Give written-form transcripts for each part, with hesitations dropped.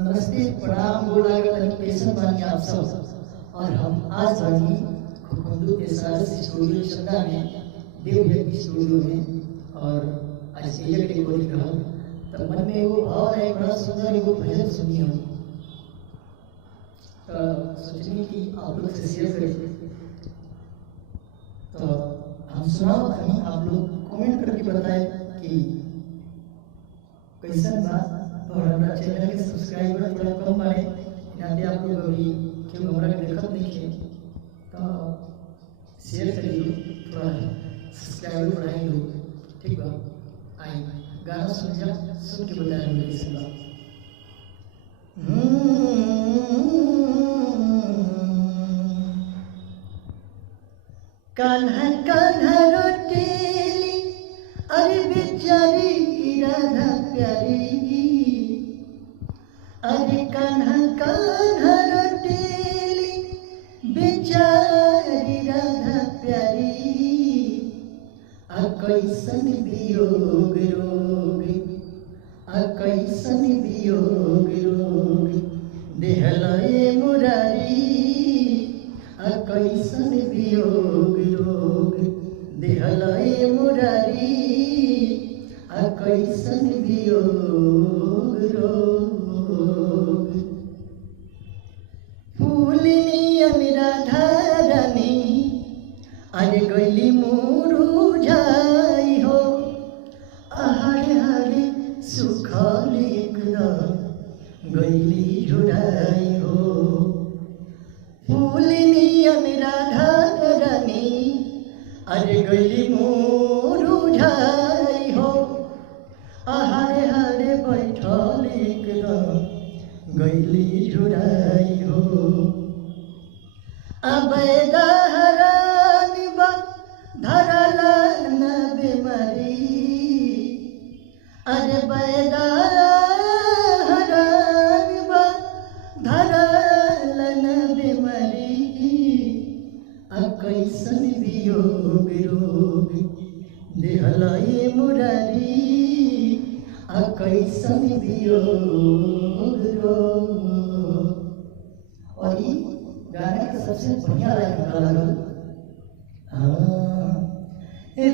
नमस्ते प्रणाम गोड़ लागत कैसन बानी आप सब। और हम आज बानी खुखुंदू के साथ स्टूडियो चंदा में देवव्यक्ति स्टूडियो में। और आज ये रिकॉर्डिंग रहा तो मन में वो भाव है बड़ा सुंदर एगो भजन सुनी हम तो सोचनी कि आप लोग से शेयर करें। तो हम सुनाओ कहीं आप लोग कमेंट करके बताएं कि कैसन बात। और हमारा चैनल के सब्सक्राइबर थोड़ा कम बारे यानी आप लोग अभी क्यों हमारा देखत नहीं है तो शेयर करिए थोड़ा सब्सक्राइबर बढ़ाएं लोग। ठीक बा आई गाना सुन के बताया मेरे इस बात। कान्हा कान्हा रोटेली अरे बेचारी राधा प्यारी। अरे कान्हा कान्हा रोटेली बेचारी राधा प्यारी। कैसन वियोग रोग कैसन वियोग रोग देहलए मुरारी। कैसन वियोग रोग देहलए मुरारी। कैसन वियोग रोग फूलिनियन राधा रानी अरे गैली मुरुझाई हो। हरे हरे सुखल एकदम गैली झुराई हो। फूलिनियन राधा रानी अरे गैली मुरुझाई हो। हरे हरे बैठल एकदम गैली झुराई हो। अब दहरान बा धरला न बीमारी। अरे बैदा हरान बा धरला न बीमारी। कैसन वियोग रोग देहलए मुरारी। कैसन वियोग रोग। और ये गाने का सबसे बढ़िया लाइन लगल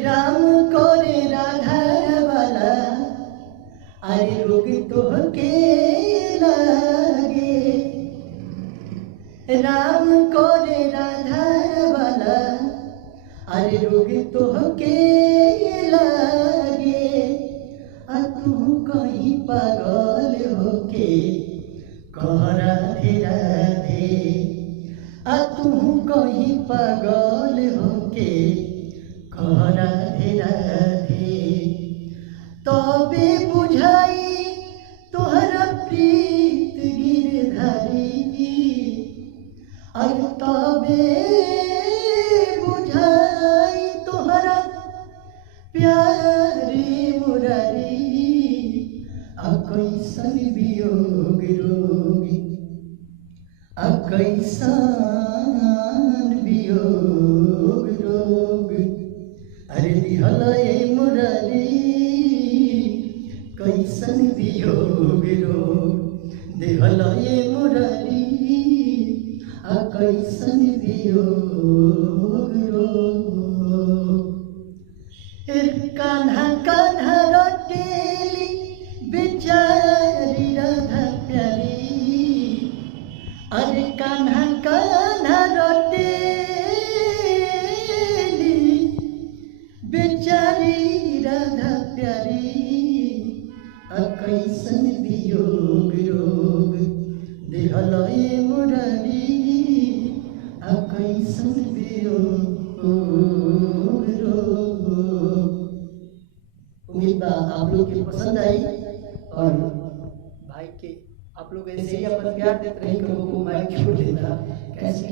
राम को रे राधा वाला अरे रोग तो के लागे। राम को रे राधा वाला अरे रोग तो के लागे। तू कहीं पागल होके कह राधे राधे। तू कहीं पागल होके कह राधे राधे। तबे बुझाई तोहरा प्रीत गिरधारी। अरे तबे बुझाई तोहरा प्यारी मुरारी। कैसन वियोग रोग कैसन वियोग रोग अरे दिहलए मुरारी। कैसन वियोग रोग दिहलए मुरारी। कैसन वियोग रोग। कान्हा कान्हा रोटेली बेचारी राधा प्यारी। अरे कान्हा कान्हा रोटेली बेचारी राधा प्यारी। कैसन वियोग रोग देहलए मुरारी। कैसन वियोग रोग। उम्मीद बा आप लोग के पसंद आई। और भाई के आप लोग ऐसे ही अपन प्यार देते रहे कभी को माइक छोड़ देता कैसे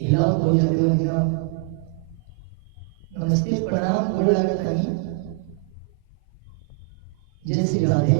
हिलाओ हो जाते हो। नमस्ते प्रणाम गोड़ लागत जय श्री राधे।